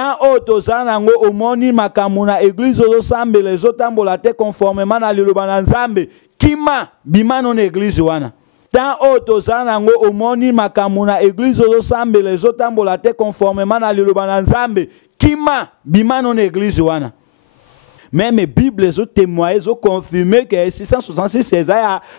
tant otoza nango omoni makambo na église ozosambela ezotambola te conformément na liloba na Nzambe kima bimano na église wana. Tant otoza nango omoni makambo na église ozosambela ezotambola te conformément na liloba na Nzambe kima bimano na église wana. Même Bible les témoigné, ont confirmé que 666 c'est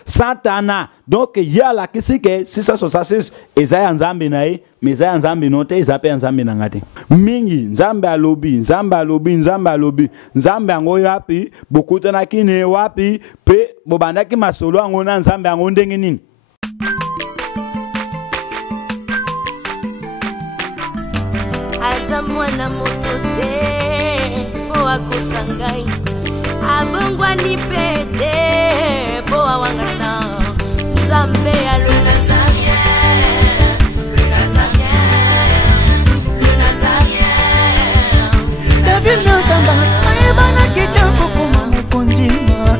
Santana. Donc il y a la question que 666 Esaïa Nzambe nae, mais Esaïa Nzambe note, ils appellent Nzambe nangate. Mingi Nzambe alobi, Nzambe alobi, Nzambe alobi, Nzambe ango yapi, beaucoup de nakine wapi, pe bobanda ki masolo ango na Nzambe ango ndenge nini. Azamwana motote. Wakusangai abongwa ni pete boa wangata Nzambe ya le Nazarien David Nzamba ayebana kitoko kuma mukondima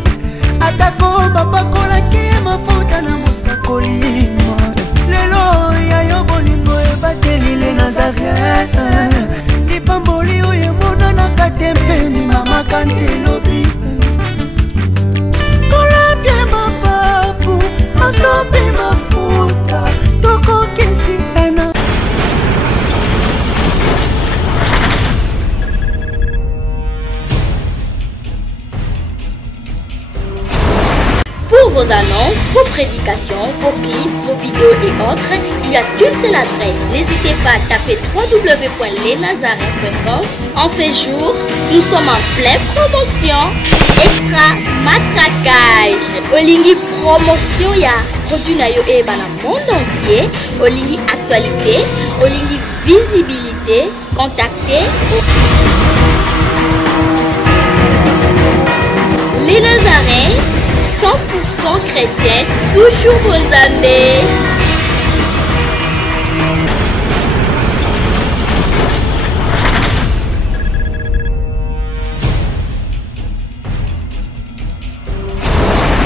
atako babakola ki mafuta na musakolima lelo ya yo bolingo ebateli le Nazarien Pamboli oye mona na katempeni mama kantelobi kola bien mapapu masopi mafuta toko kesi ena. Pour vos annonces, vos prédications, vos clips, vos vidéos et autres, il y a qu'une seule adresse. N'hésitez pas à taper www.lesnazarins.com. En ces jours, nous sommes en pleine promotion. Extra matraquage. Olingi promotion ya produit na yo e dans le monde entier. Olingi actualité, Olingi visibilité. Contactez les Nazarins. 100% chrétien, toujours vos amis.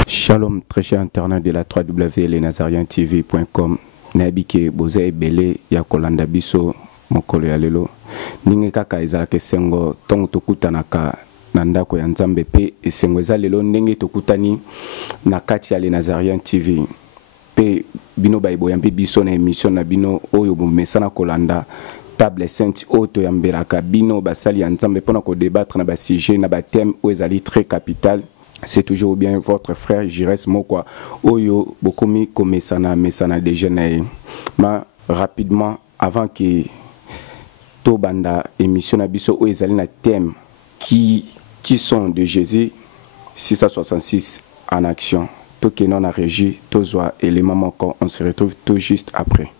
Shalom, très cher internet de la www.lesnazarientv.com. Nabike boze ebele ya kolanda biso mokolo ya lelo. Ninge kaka ezalaka sengo tongo tokutanaka na ndako ya Nzambe pe esengo eza lelo ndenge tokutani na kati ya Les Nazariens TV pe bino bayiboyambi biso na émission na bino oyo bomesana kolanda table sainte oto yambelaka bino basali ya Nzambe pona ko débattre na ba sujet na ba thème oyo ezali très capital. C'est toujours bien votre frère Jires Mokwa oyo bokomi komesana mesana de jeunes ma rapidement avant que to banda émission na biso oyo ezali na thème qui sont de Jésus 666 en action. Tout qui non a régi, tout soit élément manquant. On se retrouve tout juste après.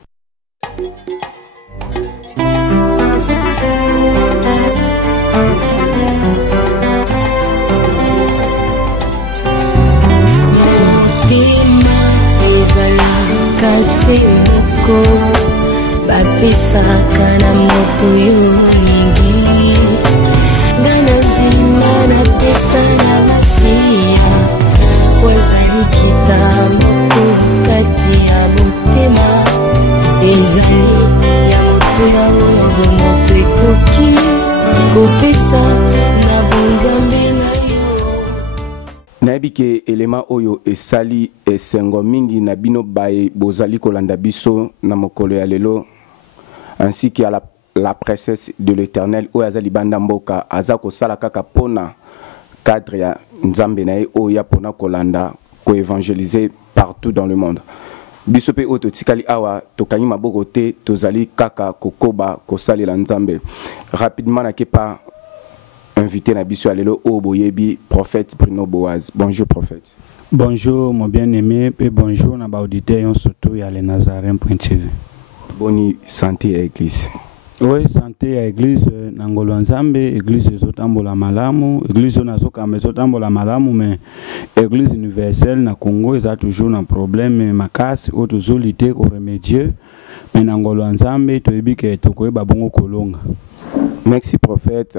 Naibike élément oyo esali esengo mingi na bino bae bozali kolanda biso na mokolo ya lelo ainsi que à la princesse de l'Éternel oyo azali banda mboka azako sala kaka pona cadre ya Nzambe na ye oyo ya pona kolanda ko évangéliser partout dans le monde. Biso pe oto tikali awa tokanyi maboko te tozali kaka kokoba kosalela Nzambe. Rapidement na kepa invité na biso alelo oboyebi prophète Bruno Boaz. Bonjour prophète. Bonjour mon bien-aimé et bonjour na ba auditeur surtout ya les Nazarins.tv. Boni santé à église. Oui, santé à église Nangolo Nzambe, église zotambola malamu, église nazoka mezotambola malamu mais église universelle na Congo ils a toujours un problème makasi autozolité ko remédier mais Nangolo Nzambe toyebi ke tokoyeba bongo kolonga. Merci prophète.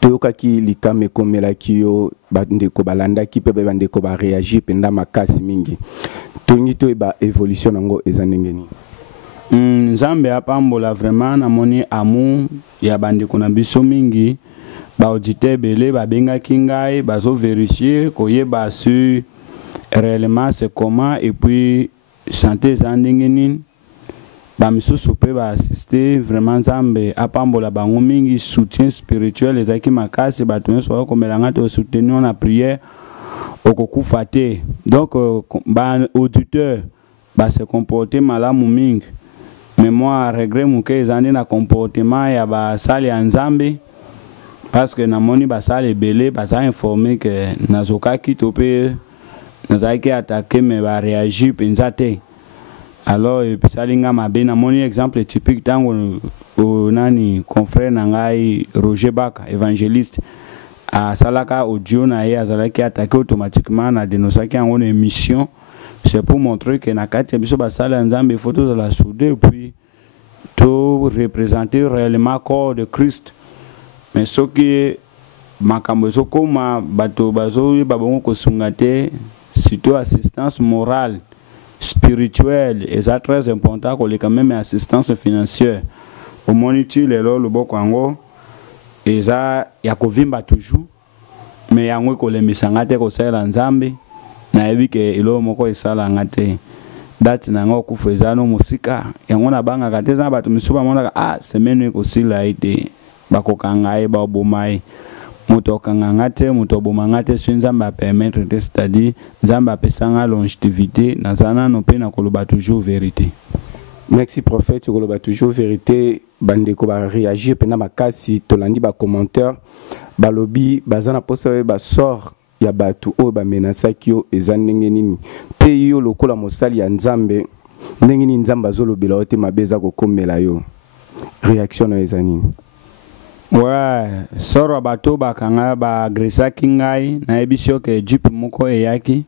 Toyokaki likame komela kiyo bandeko balanda ki pe bandeko ba réagir penda makasi mingi. Tongi to ba évolution nango ezanengeni. Nzambe apambola vraiment namoni amour ya bandeko na biso mingi ba auditeur belé ba benga kingai bazo vérifier koyeba sur réellement c'est comment et puis santé zandingini ba misusu pe ba assister vraiment Nzambe apambola bango mingi soutien spirituel ezaki makasi ba tuni so ko melanga te soutenir na prière okokufa te donc ba auditeur ba se comporter malamu mingi. Mais moi, regret mon que zandi na comportement ya ba sali ya Nzambe parce que na moni ba sali belé ba sa informé que nazoka kitope nazaki attaquer mais ba réagir pensate. Alors et puis salinga mabe na moni exemple typique tango o nani confrère nangai Roger Baka évangéliste a salaka audio na ye azalaki attaquer automatiquement na denosaki en une émission. C'est pour montrer que na kati biso ba sala Nzambe photos de la soudée et puis tout représenter réellement corps de Christ. Mais ce qui makambo sokoma bato bazo babongo ko sungate surtout assistance morale, spirituelle et ça très important ko le quand même assistance financière. Au moniteur lelo loboko ngo et ça ya ko vimba toujours mais yango ko le misangate ko sala Nzambe na ebike ilo moko esala ngate date na ngo kufezano musika yango na banga kateza bato misuba mona semaine ko sila ite bakokangaye ba bomai moto kangangate moto bomangate Nzambe permettre de c'est-à-dire Nzambe pesanga longévité na zana no pe na koloba toujours vérité. Merci prophète koloba toujours vérité bandeko ba réagir pena makasi tolandi ba commentaire balobi bazana posa ba sort ya batu o ba menasaki yo eza ndenge nini pe yo lokola mosali ya Nzambe ndenge nini Nzambe azolobela ote mabeza kokomela yo réaction na eza nini? Ouais, soro bato bakanga ba agresaki ngai na ebisio ke jipe moko eyaki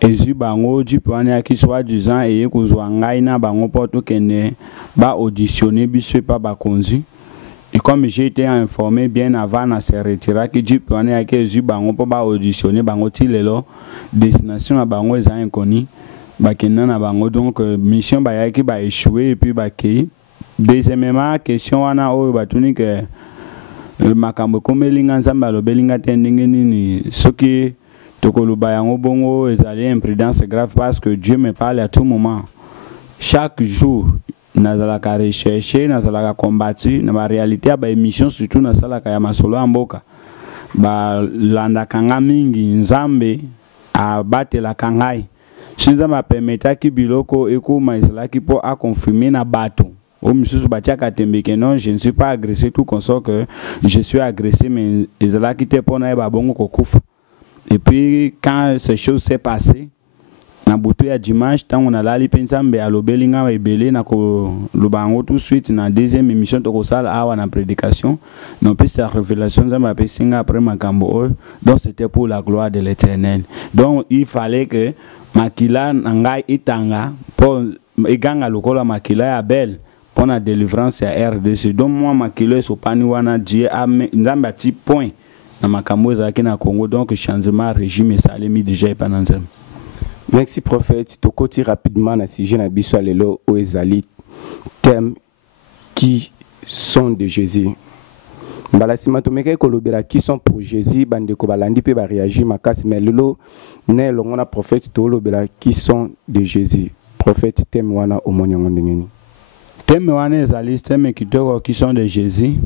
ezu bango jipe wana yaki soit disant eye kozwa ngai na bango poto kende ba auditionner biso pa bakonzi. Et comme j'ai été informé bien avant na se retira ki jipe wana yaki ezu bango po ba auditionner bango ti lelo destination na bango eza inconnu bakenda na bango donc mission ba yaki ba échouer et puis ba kei. Deuxièmement question wana oyo batuni ke makambo komelinga Nzambe alobelinga te ndenge nini soki tokoluba yango bongo ezali imprudence grave parce que Dieu me parle à tout moment chaque jour nazalaka rechercher nazalaka combattre na ba réalité ba émission surtout na salaka ya masolo ya mboka ba landa kanga mingi Nzambe a batela kangai Nzambe permettra ki biloko ekoma ezalaki po a confirmer na bato. Non, je ne suis pas agressé tout comme ça que je suis agressé, mais ils ont quitté pour naïba bongo kokufa. Et puis quand ces choses s'est passé, na butu ya dimanche, tant on a la Nzambe à l'obelinga et belé na ko lubango tout de suite na deuxième émission to ko sala awa na prédication, non plus la révélation Nzambe pe singa après makambo. Donc c'était pour la gloire de l'Éternel. Donc il fallait que makila ngai itanga pour eganga lokola makila ya belle. Pour la délivrance à RDC. Donc moi makilo esopani wana Dieu a Nzambe ati point na makambo ezaki na Congo donc changement régime salemi déjà pendant Nzambe. Merci prophète tokoti rapidement na sujet na biso lelo o ezali thème qui sont de Jésus. Mbala sima tomeka kolobera qui sont pour Jésus bandeko balandi pe ba réagir makasi mais lelo ne longona prophète to lobera qui sont de Jésus. Prophète thème wana o monyango ndengeni. Thème wana ezali thème kitoko qui sont de Jésus.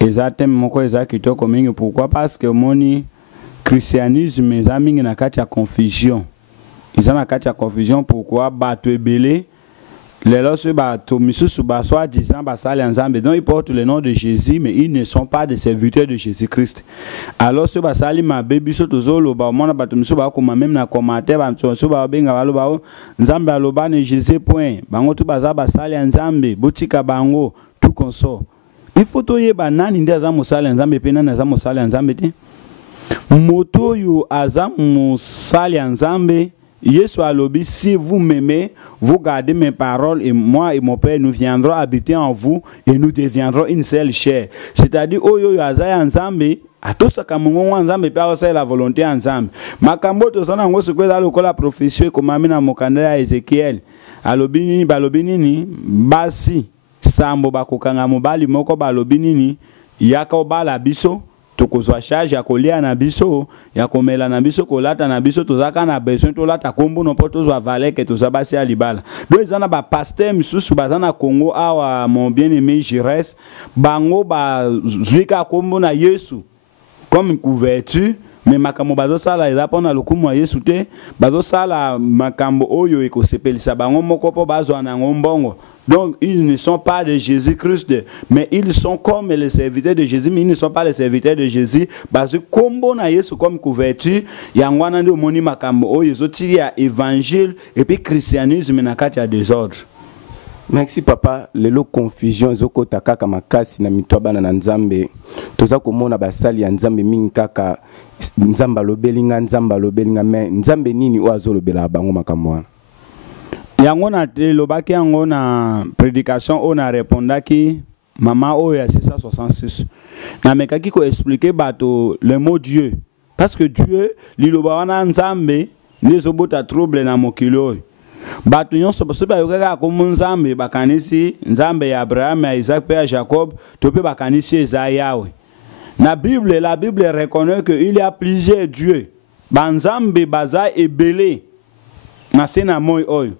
Eza thème moko eza kitoko mingi pourquoi parce que moni christianisme eza mingi na kati ya confusion. Eza na kati ya confusion pourquoi bato ebele lelo se bato misusu ba soit disant ba sali Nzambe donc ils portent le nom de Jésus mais ils ne sont pas des serviteurs de Jésus-Christ. Alors ce ba sali ma baby so tozolo ba mona bato misusu ba koma même na commentaire ba so ba benga ba loba Nzambe aloba ne Jésus point bango tu baza ba sali Nzambe botika bango tout comme ça. Il faut toyeba nani ndi aza mosali Nzambe pe nani aza mosali Nzambe te. Moto yo aza mosali Nzambe. Yesu alobi, si vous m'aimez, vous gardez mes paroles et moi et mon Père nous viendrons habiter en vous et nous deviendrons une seule chair. C'est-à-dire, oh yo azaya Nzambe, a tout ça comme on Nzambe peut avoir la volonté Nzambe. Makambo to sana ngo sekwe za lokola prophétie comme amina mokanda ya Ezekiel. alobi nini balobi nini basi sambo bakokanga mobali moko balobi nini yaka obala biso tokozwa charge ya kolia na biso ya komela na biso kolata na biso tozaka na besoin tolata kombo no po tozwa valeke tozabasi ya libala do ezana ba pasteur misusu bazana Congo awa mon bien-aimé Jires bango bazwika kombo na Yesu comme couverture mais makambo bazosala eza pona lokumu ya Yesu te bazosala makambo oyo ekosepelisa bango moko po bazwa nango mbongo. Donc, ils ne sont pas de Jésus-Christ, mais ils sont comme les serviteurs de Jésus, mais ils ne sont pas les serviteurs de Jésus. Parce que comme on a Jésus comme couverture, il y a un de moni makambo, il y a évangile et puis christianisme na kati ya désordre. Merci papa, lelo confusion zoko takaka makasi na mitwaba na nzambe. Toza komona basali ya nzambe mingi kaka nzamba lobelinga mais nzambe nini oazo lobela bango makambo wana. Yango na lobaki yango na prédication on a répondaki mama oya 666 na mekaki ko expliquer bato le mot Dieu parce que Dieu liloba wana nzambe nezobota trouble na mokilo bato nyonso baso ba yokaka ko nzambe bakanisi nzambe ya Abraham ya Isaac pe ya Jacob to pe bakanisi eza Yahweh na Bible la Bible reconnaît que il y a plusieurs dieux banzambe baza ebele na sena moy oyo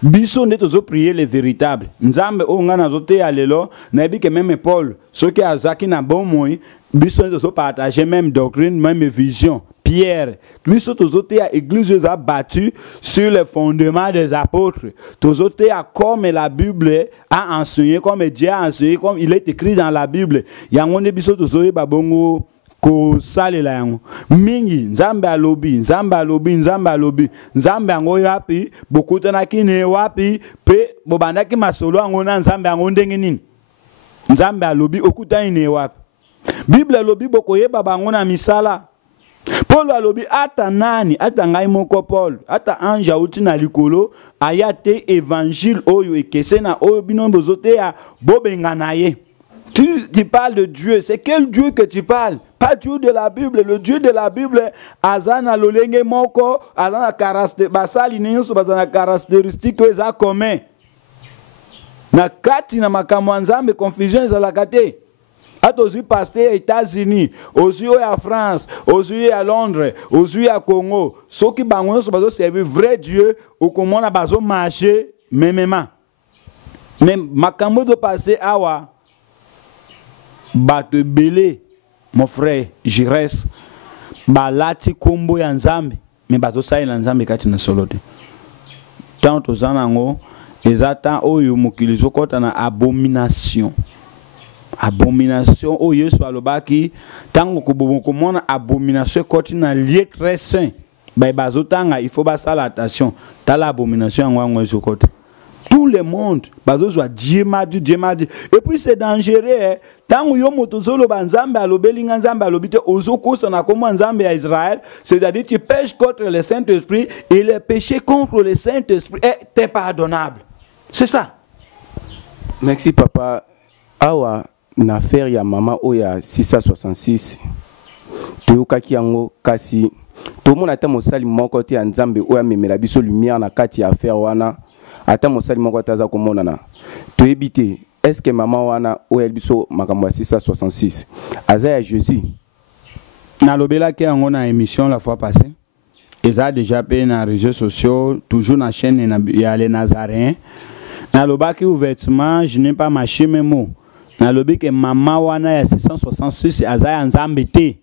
biso nde tozo prier les véritables nzambe o nga nazote ya lelo na yebi que même Paul soki azaki na bon moyi biso nde tozo partager même doctrine même vision Pierre biso tozote ya église a battu sur les fondements des apôtres tozote ya comme la Bible a enseigné comme Dieu a enseigné comme il est écrit dans la Bible yango nde biso tozoye babongo ko salela yango mingi nzambe alobi nzambe yango yapi bokutana kine wapi pe bobandaki masolo yango na nzambe yango ndenge nini nzambe alobi okutani ne wapi Bible alobi bokoyeba bango na misala Paul alobi ata nani ata ngai moko Paul ata anja uti na likolo ayate évangile oyo ekese na oyo bino bozote ya bobenga na ye. Tu parles de Dieu. C'est quel Dieu que tu parles? Pas Dieu de la Bible. Le Dieu de la Bible, azana lolenge moko, azana caractéristique eza commun. Na kati na makambo nzambe confusion ezalaka te. Atozi pasteur États-Unis, ozi à France, ozi à Londres, ozi à Congo. Soki bango so bazo servir vrai Dieu ou comment na bazo marcher mêmement. Même makambo do passer awa bato belé mon frère Jires balati kombo ya nzambe mais bazo salela nzambe kati na solo te tant ozanango ezata oyo mokilizo kota na abomination o Yesu alobaki tango komona abomination koti na lieu très saint bazo tanga il faut basala attention tala abomination ngwango ezokota tout le monde bazozwa Dieu m'a dit et puis c'est dangereux tango yo motozolo banzambe alobelinga nzambe alobite ozokosa na komo nzambe ya Israël c'est-à-dire tu pèches contre le Saint-Esprit et le péché contre le Saint-Esprit est pardonnable. C'est ça. Merci papa. Awa na affaire ya mama oya 666 toyokaki yango kasi tomona ata mosali moko te ya nzambe oya memela biso lumière na kati ya affaire wana ata mosali moko taza komonana toyebite est-ce que maman wana oya biso makambo ya 666 aza ya Jésus na lobela ki yango na émission la fois passée eza déjà pe na réseaux sociaux toujours na chaîne ya les Nazaréens na lobaki ouvertement je n'ai pas mâché mes mots na lobi que maman wana ya 666 aza ya nzambe te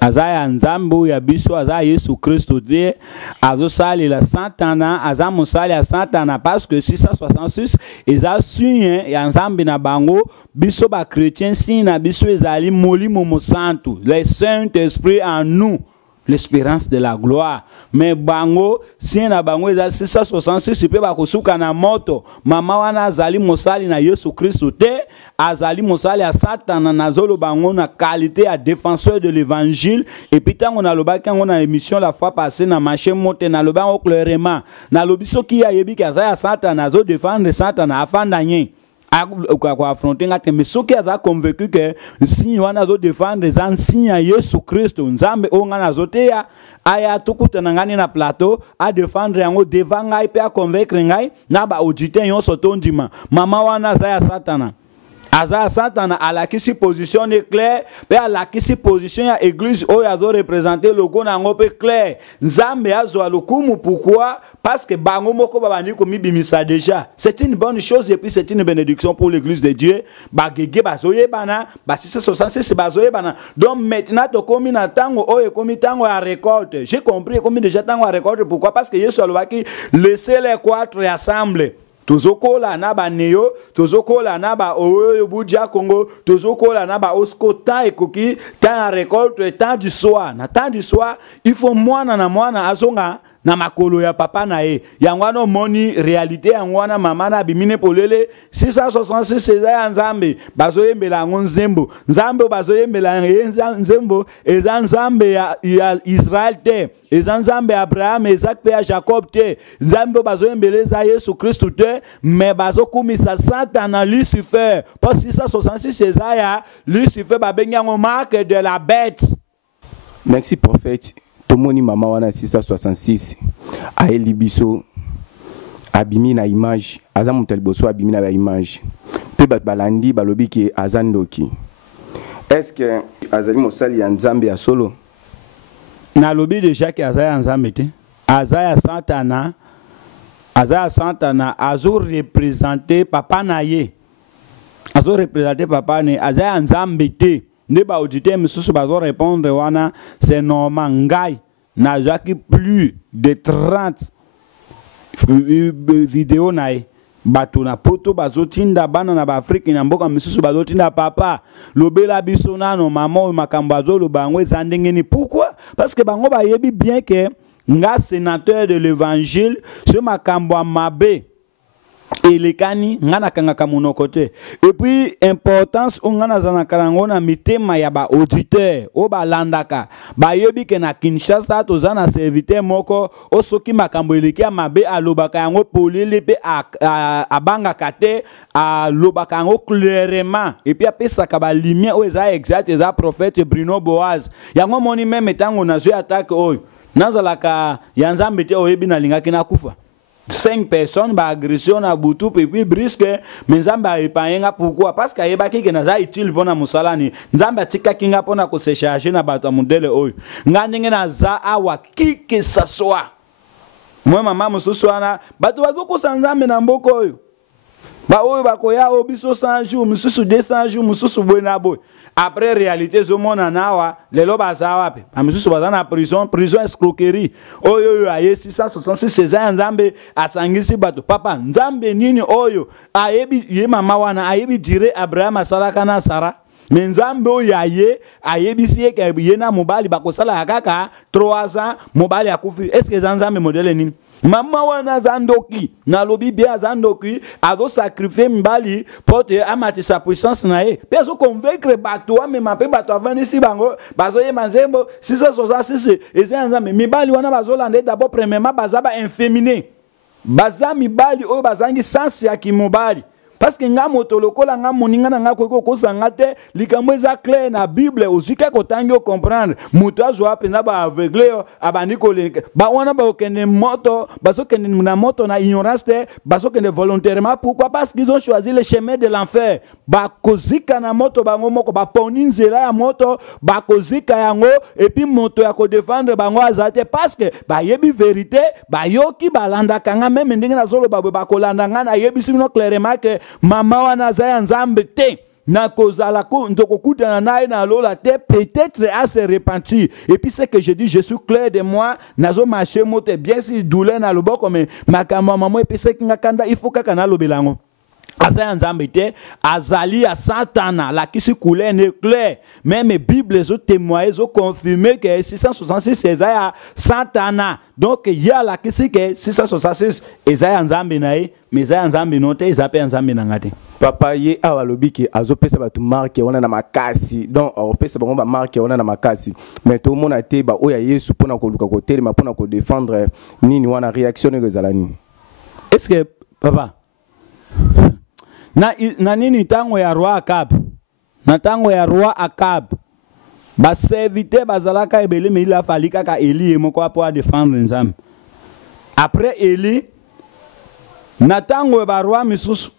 aza ya nzambe ya biso aza Yesu Kristo te azosali la Satana aza mosali ya Satana parce que 666 eza signe ya nzambe na bango biso ba chrétien signe na biso ezali molimo mosantu le Saint-Esprit en nous l'espérance de la gloire mais bango signe na bango eza 666 pe ba kosuka na moto mama wana azali mosali na Yesu Kristo te azali mosali ya Satana na zolo bango na qualité à défenseur de l'évangile et puis tango na lobaki ngo na émission la fois passée na marché monte na lobango clairement na lobiso ki ya yebi ka za ya Satana zo défendre Satana afanda nyen affronter ngate mais soki aza convaincu que si wana zo défendre les anciens Yesu Christ nzambe ongana zoteya aya tukutana ngani na plateau a défendre yango devant ngai pe a convaincre ngai na ba auditeur yon sotondima mama wana za ya satana aza satana alakisi position claire pe alakisi position ya église oyo azo représenter logo na ngo pe clair nzambe azo lokumu pourquoi parce que bango moko babandi ko mibimisa déjà c'est une bonne chose et puis c'est une bénédiction pour l'église de Dieu ba gege bazoye bana ba 666 bazoye bana donc maintenant to komi na tango oyo komi tango ya récolte j'ai compris komi déjà tango ya récolte pourquoi parce que Yesu alobaki laissez les quatre assemblés tozokola na ba neo tozokola na ba oyo budia Congo tozokola na ba oskota ekoki ta récolte temps du soir na temps du soir il faut mwana na mwana azonga na makolo ya papa na ye yangwana moni réalité yangwana mama na bimine polele 666 eza nzambe bazoyembela ngo nzembo nzambe bazoyembela nzembo eza nzambe ya Israël te eza nzambe Abraham Isaac pe ya Jacob te nzambe bazoyembeleza Yesu Christ te mais bazokumisa Satan Lucifer parce que 666 eza ya Lucifer babengango marque de la bête. Merci prophète. Tomoni mama wana 666 aeli biso abimi na image aza mutali boso abimi na ba image pe bat balandi balobi ke azandoki est-ce que azali mosali ya nzambe ya solo na lobi déjà que azaya nzambe te azaya Santana azo représenter papa na ye azo représenter papa ne azaya nzambe te. Ne ba auditeur misusu bazo répondre wana c'est normal ngai na jaki plus de 30 vidéo nae bato na poto bazo tinda bana na ba Afrique na mboka misusu bazo tinda papa lobela biso nano mama makambo bazo lobango ezandengeni pourquoi parce que bango ba yebi bien que nga sénateur de l'évangile ce makambo mabe elekani ngana kangaka monoko te et puis importance ngana zana karango na mitema ya ba auditeur o ba landaka ba yebi ke na Kinshasa to zana serviteur moko o soki makambo eleki ya mabe alobaka yango polele pe abanga kate alobaka yango clairement et puis apesaka ba lumière o eza exact eza prophète Bruno Boaz yango moni même tango na zo attaque oyo nazalaka ya nzambe te oyebi na lingaki na kufa 5 personnes ba agression na butu puis brisque mais nzambe epayenga pourquoi parce que ayebaki ke naza utile pona musalani nzambe atika kinga pona ko se charger na bato modele oyo ngandenge na za awa kike saswa moi mama mususu wana bato bazoko nzambe na mboko oyo ba oyo bakoya obiso 100 jours mususu 200 jours mususu bwena boy après réalité zo mona nawa lelo baza wapi amisusu baza na prison escroquerie oyo aye 666 nzambe asangisi bato papa nzambe nini oyo ayebi ye mama wana ayebi dire Abraham asalaka na Sara mais nzambe oyo ayebi siye ke ye na mobali bakosala kaka 3 ans mobali akufi est-ce que nzambe modele nini mama wana zandoki na lobi bien zandoki azo sacrifier mbali pote amati sa puissance na ye pe azo convaincre bato mais mape bato avanisi bango bazo ye manzembo 666 eza nzambe mibali wana bazo lande d'abord premièrement bazaba inféminé baza mibali oyo bazangi sens ya kimobali parce que nga moto lokola nga moninga na nga ko sanga te likambo eza clair na Bible uzike ko tango comprendre moto azwa penza ba aveugle abandi ko ba wana ba okende moto baso kende na moto na ignorance te baso kende volontairement pourquoi parce qu'ils ont choisi le chemin de l'enfer ba kozika na moto bango moko ba poni nzela ya moto ba kozika yango et puis moto ya ko défendre bango azate parce que ba yebi vérité ba yoki balanda kanga même ndenge na zolo ba kolanda nga na yebi sino clairement que mama wana zaya nzambe te na kozala ko ndoko kutana naye na lola te peut-être à se repentir et puis c'est que je dis je suis clair de moi nazo marcher mote bien si douleur na loboko mais makambo mama et puis c'est kinga kanda il faut kaka na lobelango azaya nzambe te azali ya Satana la kisi couleur ne clair même Bible zo témoigner zo confirmer que 666 ezaya Satana donc il y a la kisi que 666 ezaya nzambe nae mais ezaya nzambe note ezape nzambe na ngate papa ye awa lobi ke azopesa bato marque wana na makasi donc opesa bango ba marque wana na makasi mais tout le monde a été ba oya Yesu pona ko luka ko telema pona ko défendre nini wana réaction ezala nini est-ce que papa na nini tango ya roi Akab. Na tango ya roi Akab. Ba serviteur bazalaka ebele mais il a fallu kaka Eli moko pour défendre nzambe. Après Eli na tango ba roi misusu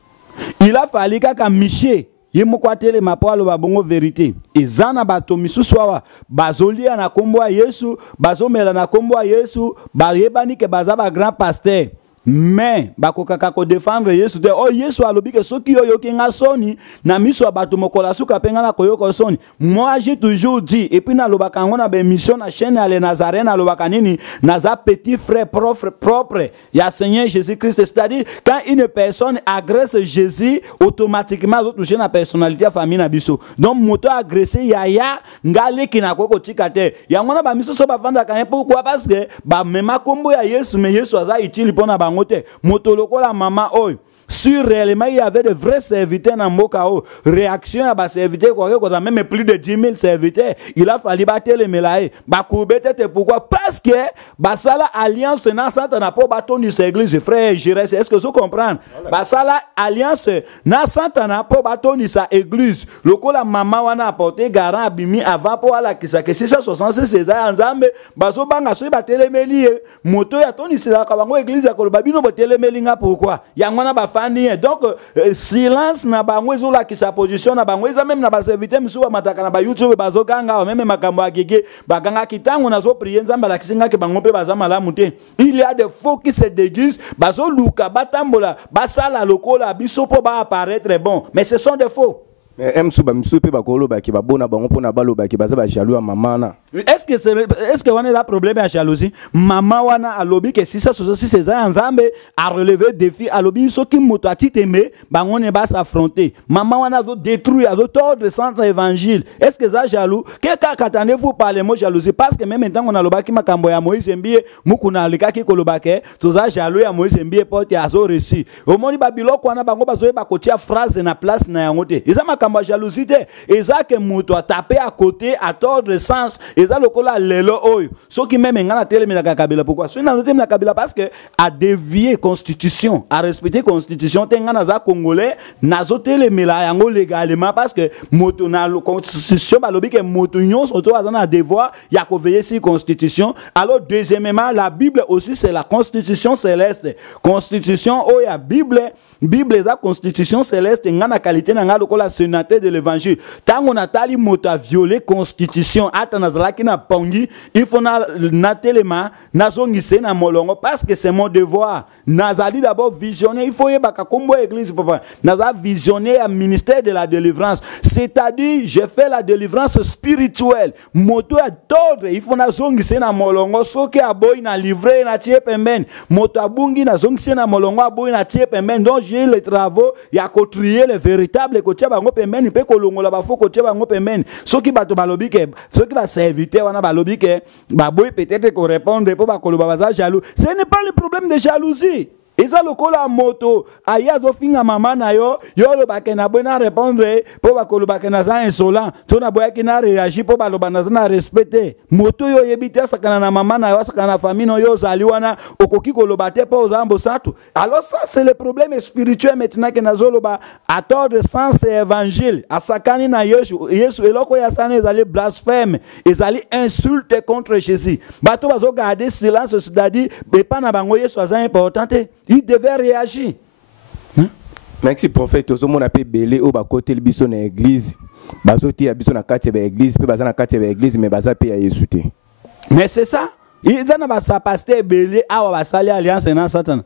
il a fallu kaka Miché yemoko atelema po aloba bongo vérité. Ezana bato misusu awa bazolia na kombo ya Yesu, bazomela na kombo ya Yesu, bayebani ke baza ba grand pasteur. Mais bakokaka ko défendre Yesu de oh Yesu alobi ke soki yo yokinga soni na miso bato mokola suka penga na koyoko soni. Moi j'ai toujours dit et puis na lobaka ngona be mission na chaîne à Nazareth na lobaka nini naza petit frère propre ya Seigneur Jésus-Christ, c'est-à-dire quand une personne agresse Jésus automatiquement zo toucher na personnalité ya famille na biso. Donc moto agressé yaya ngale kina koko tikate ya ngona ba miso so ba vanda kan pourquoi parce que ba mema kombo ya Yesu mais Yesu aza utile pona ba motoloko la maman oy. Si réellement il y avait de vrais serviteurs dans Mokao, réaction à bas serviteurs, quoi, qu'on a même plus de 10 000 serviteurs, il a fallu battre les mélaïs. Bakoubete, pourquoi? Parce que Basala Alliance n'a pas bâton de l'église, frère Jérès. Est-ce que vous comprenez? Basala Alliance n'a pas bâton de sa église. Le coup la maman wana apporté garant abimi avant pour la kisa que 666 César ensemble, baso banga so battre les méliers. Moto ya toni c'est la kabango église ya kolobabino battre les mélinga pourquoi? Yangwana ba donc silence na bangwezo la qui sa position na bangweza même na ba serviteur msuwa mataka na ba YouTube bazokanga même makambo agege baganga kitango nazo prier nzamba la kisinga ke bangompe bazama la mute. Il y a des faux qui se déguisent bazo luka batambola basala lokola bisopo ba apparaître bon mais ce sont des faux. Est-ce que on a un problème à jalousie? Maman wana alobi que si ça si ces ensemble a relevé défi alobi so qui motati aimé ba on va s'affronter. Maman wana do détruire a do tordre centre évangile. Est-ce que ça jaloux? Qu'attendez-vous par les mots jalousie? Parce que même maintenant on a loba ki makambo ya Moïse mbie mukuna lika ki kolobake to za jaloux ya Moïse mbie porte ya zo réussi. Au moni babiloko wana bango bazoye bakotia phrase na place na yangote. Isa makambo jalousie et ça que muto a tapé à côté à tordre sens et ça le cola lelo oyo ce qui même ngana telemi na kabila pourquoi ce na telemi na kabila parce que a dévier constitution à respecter constitution tengana za congolais nazo telemi la yango légalement parce que moto na constitution balobi que moto nyon surtout azana devoir ya ko veiller sur constitution. Alors deuxièmement la Bible aussi c'est la constitution céleste constitution oya Bible est la constitution céleste ngana qualité na ngalo kola sénateur de l'évangile tango natali moto a violé constitution ata nazalaki na pongi il faut na telema nazongise na molongo parce que c'est mon devoir nazali d'abord visionner il faut yebaka kombo église papa naza visionner à ministère de la délivrance c'est-à-dire je fais la délivrance spirituelle moto a tordre il faut nazongise na molongo soki aboyi na livrer na tie pembeni moto abungi nazongise na molongo aboyi na tie pembeni donc j'ai les travaux ya ko trier les véritables ko tia bango pembeni pe ko longola ba fo ko tia bango pembeni soki bato balobi ke soki ba serviteur wana balobi ke ba boy peut-être ko répondre pour ba koloba baza jaloux ce n'est pas le problème de jalousie. Et ça le cola moto aya zo finga mama na yo lo bakena bona répondre po ba kolo bakena za insolent to na boya kina réagir po ba lo bana na respecter moto yo yebita sakana na mama na yo sakana na famille no yo zaliwana okoki ko lo bate po zambo satu. Alors ça c'est le problème spirituel maintenant que nazo lo ba à tort de sens évangile asakani na Yesu eloko ya sana ezali blasphème ezali insulte contre Jésus bato bazo garder silence c'est-à-dire pas na bango Yesu aza important. Il devait réagir. Merci prophète, aux hommes appelé belé au bas côté le bison à l'église. Bazoti a bison à quatre l'église, puis bazana quatre l'église, mais bazapi à Yesouté. Mais c'est ça. Il donne à sa pasteur belé à Wasali alliance et non Satan.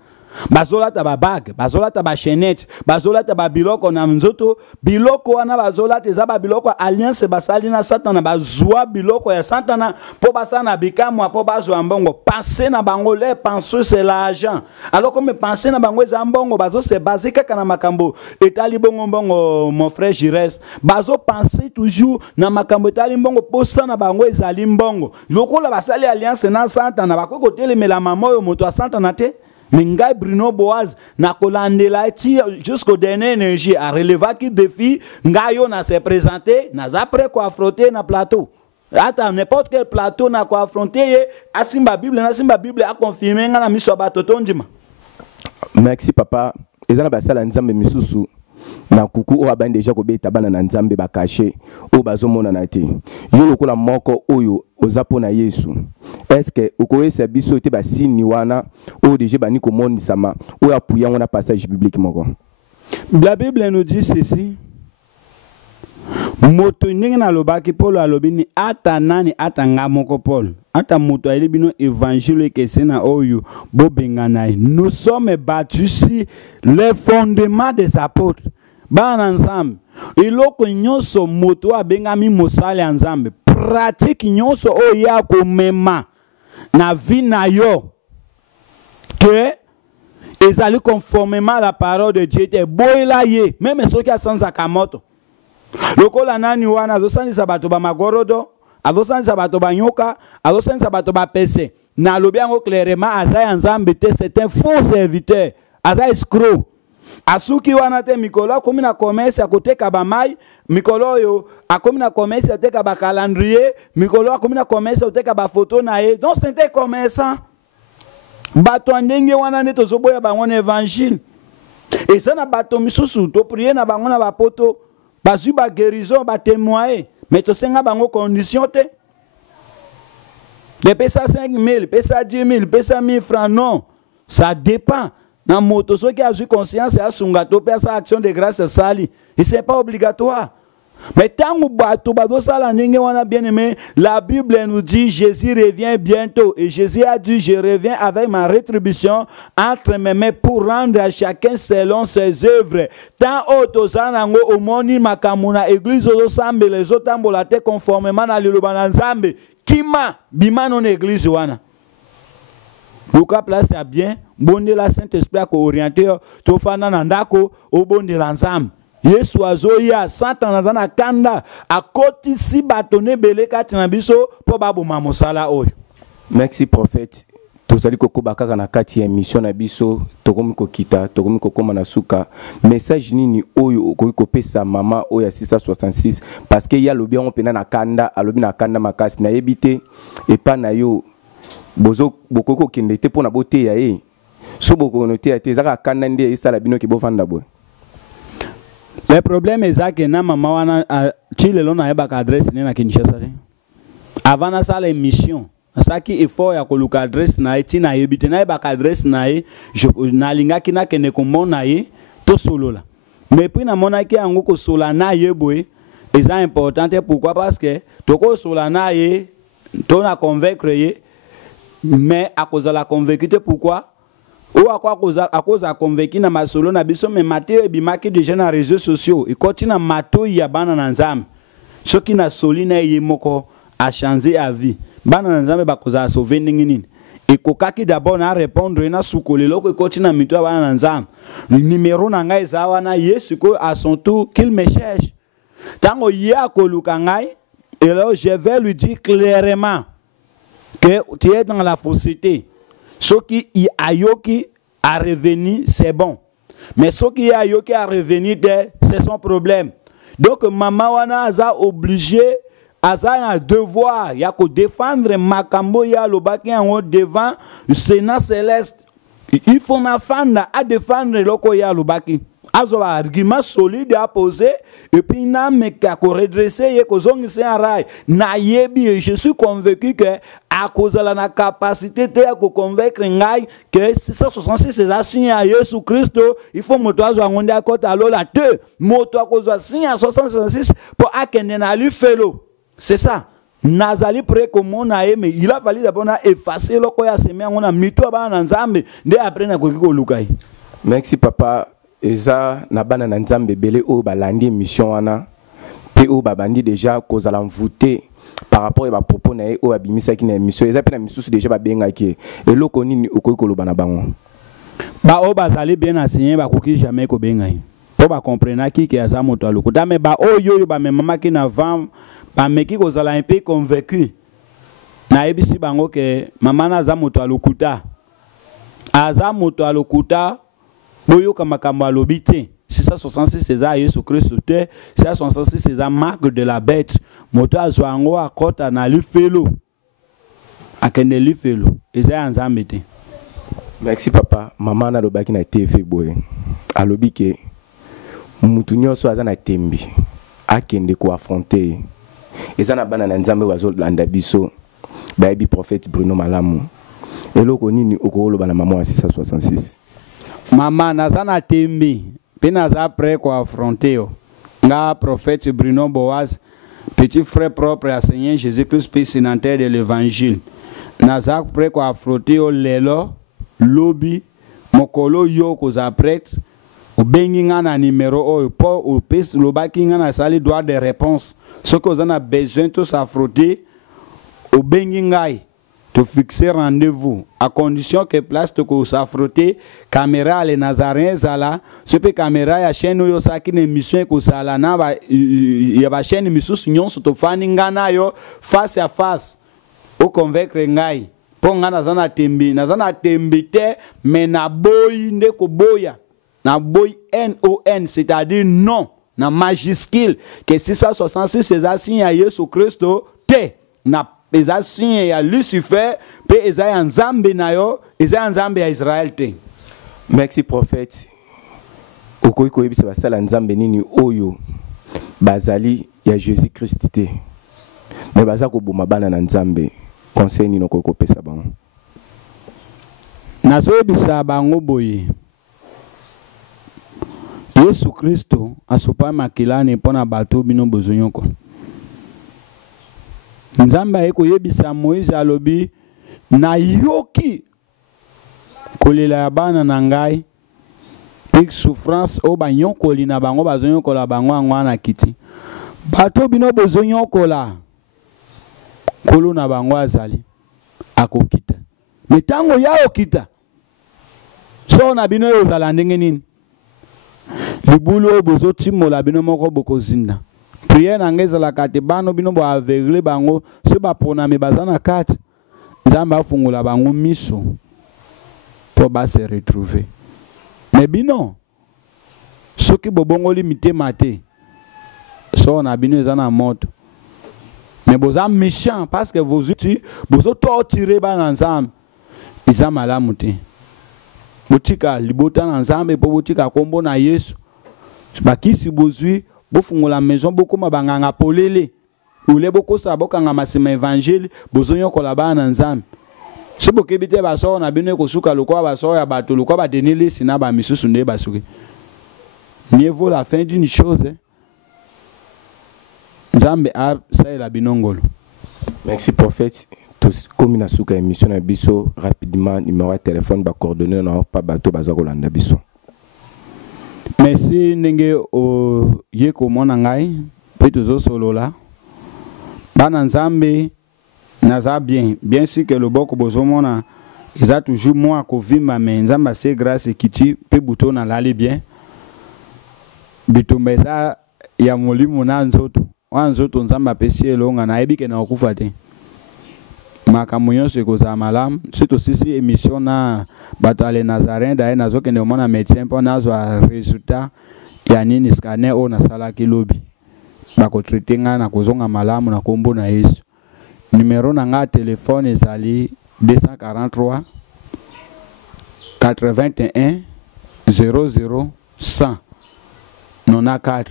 Bazola taba bag, bazola taba chenette, bazola taba biloko na mzoto, biloko wana bazola tezaba biloko alliance basali na Satan bazwa biloko ya Satan po basana bikamwa po bazwa mbongo, penser na bango les penser c'est l'argent. Alors comme penser na bango za mbongo bazo se baser kaka na makambo etali bongo mbongo mon frère Jires, bazo penser toujours na makambo etali mbongo posa na bango ezali mbongo. Lokola basali alliance na Satan na bakoko telemela mama yo moto a Satan te. Mingai Bruno Boaz na kolandela ti jusqu'au dernier énergie a relevé qui défi ngayo na se présenter na après quoi affronter na plateau ata n'importe quel plateau na quoi affronter asimba Bible a confirmé ngana miso batoto ndima. Merci papa ezana basala nzambe misusu na kuku o abandi déjà ko beta bana na nzambe ba caché o bazomona na te yo lokola moko oyo ozapo na Yesu est-ce que okoyesa biso te ba sini wana o déjà bani ko monisama o apuya ngona passage biblique moko? La Bible nous dit ceci. Moto ndenge na lobaki Paul alobini ata nani ata nga moko Paul ata moto alibino évangile ke sena oyo bobengana. Nous sommes battus sur les fondements des apôtres. Bana nzambe iloko nyonso moto abengami mosali nzambe pratique nyonso oyo ya komema na vie na yo que ezali conformément à la parole de Dieu te boila ye même soki asanza kamoto lokola nani wana azosandisa bato ba magorodo azosandisa bato ba nyoka azosandisa bato ba pese na lobi yango clairement aza ya nzambe te, c'est un faux serviteur, aza escroc. Asuki wana te mikolo akomi na commerce akoteka ba mai, mikolo yo akomi na commerce ateka ba calendrier, mikolo akomi na commerce ateka ba photo na ye. Donc c'est un commerçant. Bato ndenge wana ne tozoboya bango na évangile. Et ça na bato misusu to prier na bango na ba poto, bazu ba guérison ba témoigner, mais to senga bango condition te. De pesa 5 000, pesa 10 000, pesa 1000 francs, non. Ça dépend. Dans moto, ceux qui ont eu conscience, à Sungato, sa action de grâce sali. Et ce n'est pas obligatoire. Mais tant que bien aimé, la Bible nous dit Jésus revient bientôt. Et Jésus a dit je reviens avec ma rétribution entre mes mains pour rendre à chacun selon ses œuvres. Tant autosanango au moni makamuna église osambe les autres ambolate conformément à l'ilobana nzambe. Kima bima non église wana. Luka place à bien, bonde la Saint-Esprit a orienté to fana nandako au bonde l'ensemble. Yesu azoya satan na kanda akoti si batone bele kati na biso po baboma mosala oyo. Merci prophète. Tozali kokoba na kati ya mission na biso tokomi kokita tokomi kokoma na suka message nini oyo okoki kopesa mama oyo 666 parce que ya lobi on pena na kanda alobi na kanda makasi na yebite epa na yo bozo bokoko kende te pona bote ya ye so bokoko note ya te zaka kanda nde esala bino ki bofanda boy. Le problème est que na mama wana chile lona yeba ka adresse ni na Kinshasa te avant na sala émission saki effort ya koluka adresse na eti na yebite na yeba ka adresse na ye na linga kina kene komona ye to solola mais puis na mona ki yango ko sola na ye boy est important. Pourquoi? Parce que toko sola na ye to na convaincre ye mais à cause de la convaincre pourquoi ou à cause de convaincre na masolo na biso mais maté bimaki déjà na réseaux sociaux et continue na mato ya bana na nzambe ce qui na soli na ye moko a changé à vie bana na nzambe ba koza sauver nini et kokaki d'abord na répondre na sukolelo ko continue na mito bana na nzambe numéro na ngai za wana Yesu ko à son tour qu'il me cherche tango ya koluka ngai et là je vais lui dire clairement que tu es dans la fausseté. Ce qui y a yoki à revenir, c'est bon. Mais ce qui y a yoki à revenir, c'est son problème. Donc, maman wana a obligé, a un devoir, il y a que défendre Makambo ya lobaki en devant le Sénat céleste. Il faut m'affendre à défendre loko ya lobaki. Azo argument solide à poser et puis na me ka ko redresser ye ko zongi se arai na yebi je suis convaincu que à cause de la capacité de ko convaincre ngai que 666 c'est assigné à Jésus Christ il faut moto azo ngonde akota lola te moto akozo assigné à 666 pour akende na lui felo c'est ça nazali prêt comme on a mais il a fallu d'abord effacer loko ya semé ngona mito ba na nzambe nde après na ko lukai. Merci papa. Eza na bana na nzambe belé o balandi mission wana pe o babandi déjà cause la voûter par rapport à propos na o abimisa ki na mission eza pe na misusu déjà ba benga ki eloko nini okoki koloba na bango ba o bazali bien enseigné ba koki jamais ko benga po ba comprendre ki ke aza moto alokuta mais ba o yo ba mama ki na vam ba meki ko zala un peu convaincu na ebisi bango ke mama na za moto alokuta aza moto alokuta boyoka makambo alobite 666 c'est ça Yesu Christ te 666 c'est ça marque de la bête moto azwango akota na lifelo akende lifelo eza nzambe te. Merci papa. Maman na lobaki na TV boy alobi ke mutu nyonso aza na tembi akende ko affronter eza na bana na nzambe bazolanda biso bayebi prophète Bruno Malamu eloko nini okoloba na mama wa 666 mama naza na tembi pe naza prêt ko affronter nga prophète Bruno Boaz petit frère propre à Seigneur Jésus-Christ pe sénateur de l'évangile naza prêt ko affronter lelo lobi mokolo yo ko za prêtre au bengi na numéro o po au pes lo baki na sali droit de réponse ce que vous en a besoin tous affronter au bengi ngai te fixer rendez-vous à condition que place te ko s'affronter caméra les Nazaréens zala ce pe caméra ya chaîne yo saki na émission ko sala na ba ya ba chaîne misus nyonso to fani ngana yo face à face au convaincre ngai ponga nazana tembi te mais na boy ndeko boya na boy NON c'est-à-dire non na majuscule que 666 c'est signe à Yesu Christo te na eza signe ya Lucifer pe eza ya nzambe na yo eza nzambe ya Israël te. Merci prophète okoyi koyebisa basala nzambe nini oyo bazali ya Jésus Christ te mais baza ko boma bana na nzambe conseil nino ko pesa bango nazoyebisa bango boye Yesu Christo asopa makilani pona bato bino bozonyoko nzamba eko yebisa Moïse alobi na yoki kolela ya bana na ngai pik souffrance o banyokoli na bango bazonyokola bango angwana kiti bato bino bozonyokola kolo na bango azali akokita mitango ya okita so na bino yo zala ndenge nini libulu bozo timola bino moko bokozinda prière na ngezala kate bano bino bo aveugle bango se ba pona me bazana kate nzamba afungula bango miso po ba se retrouver mais bino soki bobongoli mitema te so na bino ezana moto mais vous êtes méchant parce que vous torturez bana nzambe iza malamu te botika libota na nzambe po botika kombo na Yesu bakisi bozui bofungula maison bokoma banganga polele ule bokosa bokanga masema évangile bozonyo kola bana nzambe se bokebite baso na bino kosuka lokwa baso ya bato lokwa badenele sina ba misusu nde basuki mieux vaut la fin d'une chose nzambe a saela binongolo. Merci prophète tous comme na suka émission na biso rapidement numéro de téléphone ba coordonner na pa bato bazakolanda biso. Merci ndenge o yeko mona ngai pe tozo solola bana nzambe naza bien sûr que le boko bozomona eza toujours moi ko vimba mais nzamba c'est grâce kiti pe buto na lali bien bitumbeza ya molimo na nzoto wanzoto nzamba pesi elonga na ebike na okufa te makambo nyonso koza malamu surtout sisi émission na bato ale Nazaréen daye nazokende omona médecin mpo nazwa résultat ya nini scanner o nasalaki lobi bakotraite nga na kozonga malamu na kombo na Yesu. Numéro na nga telefone ezali 243 81 00 100 94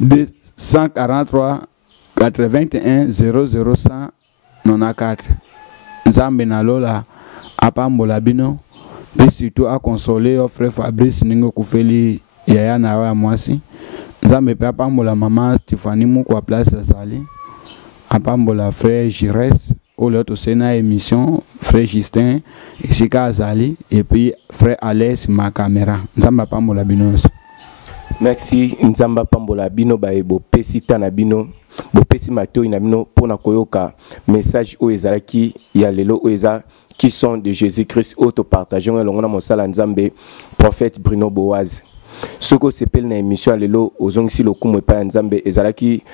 243 81 00 100 94 nzambe na lola apambola bino pe surtout a consoler au frère Fabrice ningo kufeli yaya na wa mwasi nzambe pe apambola mama Stéphanie Mukwa place azali apambola frère Jires au l'autre sena émission frère Justin Isika azali et puis frère Alès ma caméra nzambe apambola bino. Merci nzamba pambola bino baebo pesita na bino bopesi matoi na bino pona koyoka message o ezalaki ya lelo o eza qui sont de Jésus-Christ auto partageons elongona mosala nzambe prophète Bruno Boaz soko sepel na émission lelo ozongisi lokumu epa nzambe ezalaki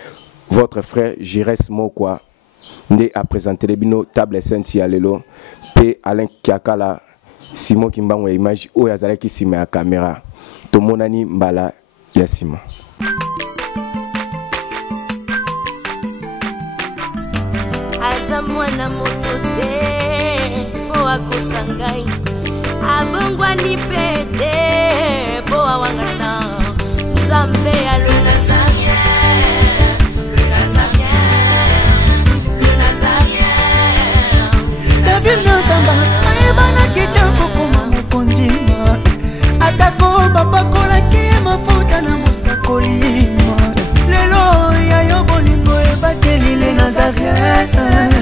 votre frère Jires Mokwa nde a présenté bino table sainte ya lelo pe Alain Kiakala Simon Kimbango ya image o yazalaki sima ya caméra tomonani mbala ya sima. Aza mwana moto te po akosangai abongwani pete po awangana nzambe alona